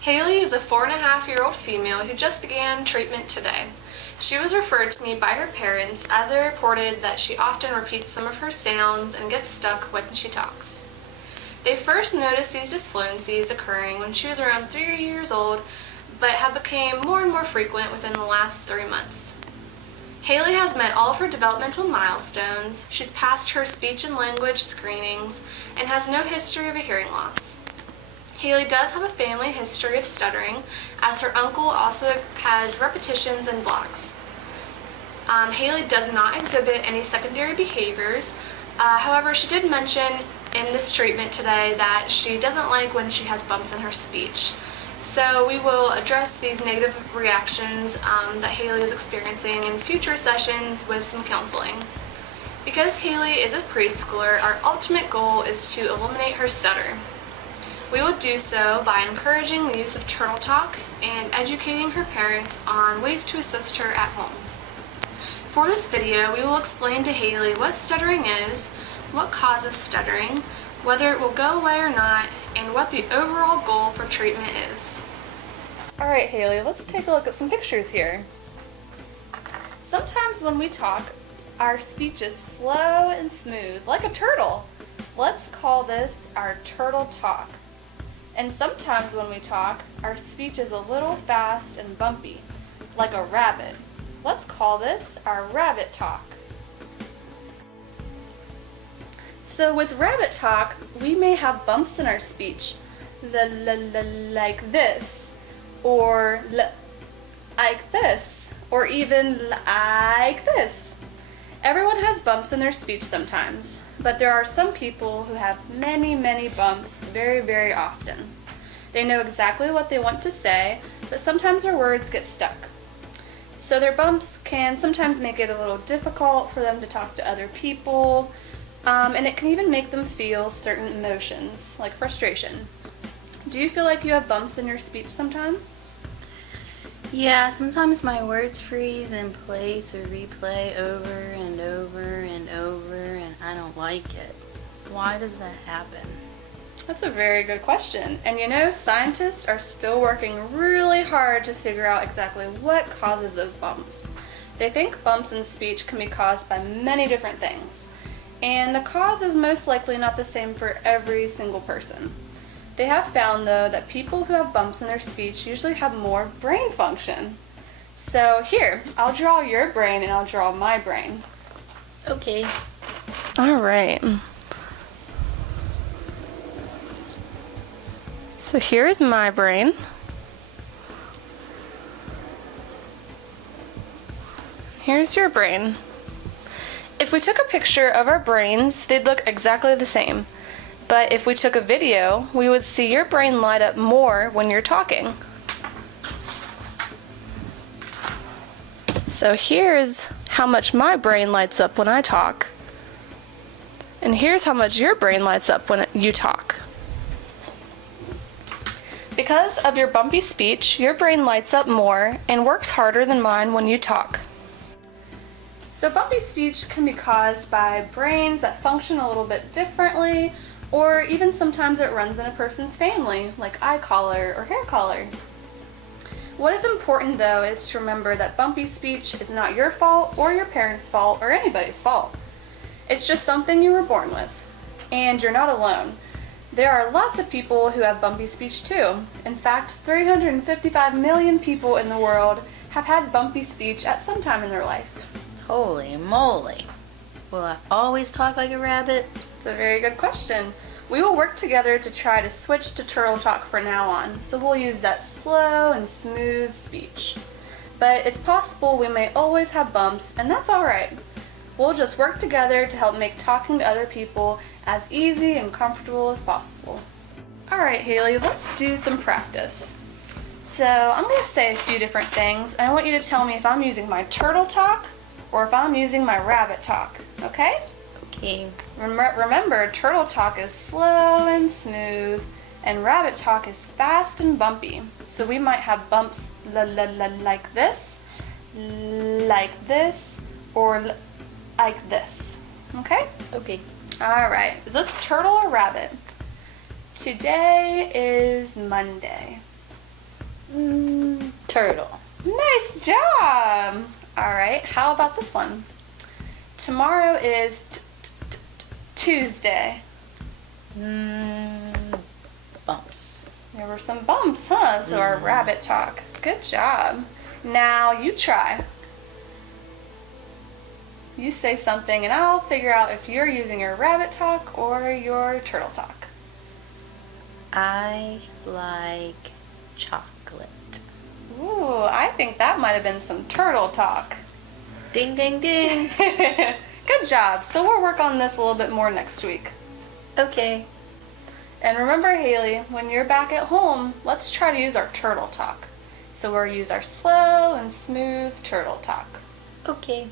Haley is a 4.5-year-old female who just began treatment today. She was referred to me by her parents as they reported that she often repeats some of her sounds and gets stuck when she talks. They first noticed these disfluencies occurring when she was around 3 years old, but have become more and more frequent within the last 3 months. Haley has met all of her developmental milestones, she's passed her speech and language screenings, and has no history of a hearing loss. Haley does have a family history of stuttering, as her uncle also has repetitions and blocks. Haley does not exhibit any secondary behaviors. However, she did mention in this treatment today that she doesn't like when she has bumps in her speech. So we will address these negative reactions that Haley is experiencing in future sessions with some counseling. Because Haley is a preschooler, our ultimate goal is to eliminate her stutter. We will do so by encouraging the use of Turtle Talk and educating her parents on ways to assist her at home. For this video, we will explain to Haley what stuttering is, what causes stuttering, whether it will go away or not, and what the overall goal for treatment is. Alright Haley, let's take a look at some pictures here. Sometimes when we talk, our speech is slow and smooth, like a turtle. Let's call this our turtle talk. And sometimes when we talk, our speech is a little fast and bumpy, like a rabbit. Let's call this our rabbit talk. So with rabbit talk, we may have bumps in our speech, like this, or like this, or even like this. Everyone has bumps in their speech sometimes, but there are some people who have many bumps very often. They know exactly what they want to say, but sometimes their words get stuck. So their bumps can sometimes make it a little difficult for them to talk to other people, and it can even make them feel certain emotions, like frustration. Do you feel like you have bumps in your speech sometimes? Yeah, sometimes my words freeze in place or replay over and over and over, and I don't like it. Why does that happen? That's a very good question. And you know, scientists are still working really hard to figure out exactly what causes those bumps. They think bumps in speech can be caused by many different things, and the cause is most likely not the same for every single person. They have found, though, that people who have bumps in their speech usually have more brain function. So here, I'll draw your brain and I'll draw my brain. Okay. All right. So here is my brain. Here's your brain. If we took a picture of our brains, they'd look exactly the same. But if we took a video, we would see your brain light up more when you're talking. So here's how much my brain lights up when I talk. And here's how much your brain lights up when you talk. Because of your bumpy speech, your brain lights up more and works harder than mine when you talk. So bumpy speech can be caused by brains that function a little bit differently, or even sometimes it runs in a person's family, like eye color or hair color. What is important though is to remember that bumpy speech is not your fault or your parents' fault or anybody's fault. It's just something you were born with, and you're not alone. There are lots of people who have bumpy speech too. In fact, 355 million people in the world have had bumpy speech at some time in their life. Holy moly. Will I always talk like a rabbit? It's a very good question. We will work together to try to switch to Turtle Talk from now on, so we'll use that slow and smooth speech. But it's possible we may always have bumps, and that's alright. We'll just work together to help make talking to other people as easy and comfortable as possible. Alright Haley, let's do some practice. So I'm going to say a few different things, and I want you to tell me if I'm using my Turtle Talk or if I'm using my Rabbit Talk, okay? Okay. Remember, Turtle Talk is slow and smooth, and Rabbit Talk is fast and bumpy. So we might have bumps like this, or like this. Okay? Okay. Alright, is this turtle or rabbit? Today is Monday. Turtle. Nice job! Alright, how about this one? Tomorrow is Tuesday. Bumps. There were some bumps, huh? So our rabbit talk. Good job. Now you try. You say something and I'll figure out if you're using your rabbit talk or your turtle talk. I like chocolate. Ooh, I think that might have been some turtle talk. Ding, ding, ding. Good job. So we'll work on this a little bit more next week. Okay. And remember, Haley, when you're back at home, let's try to use our turtle talk. So we'll use our slow and smooth turtle talk. Okay.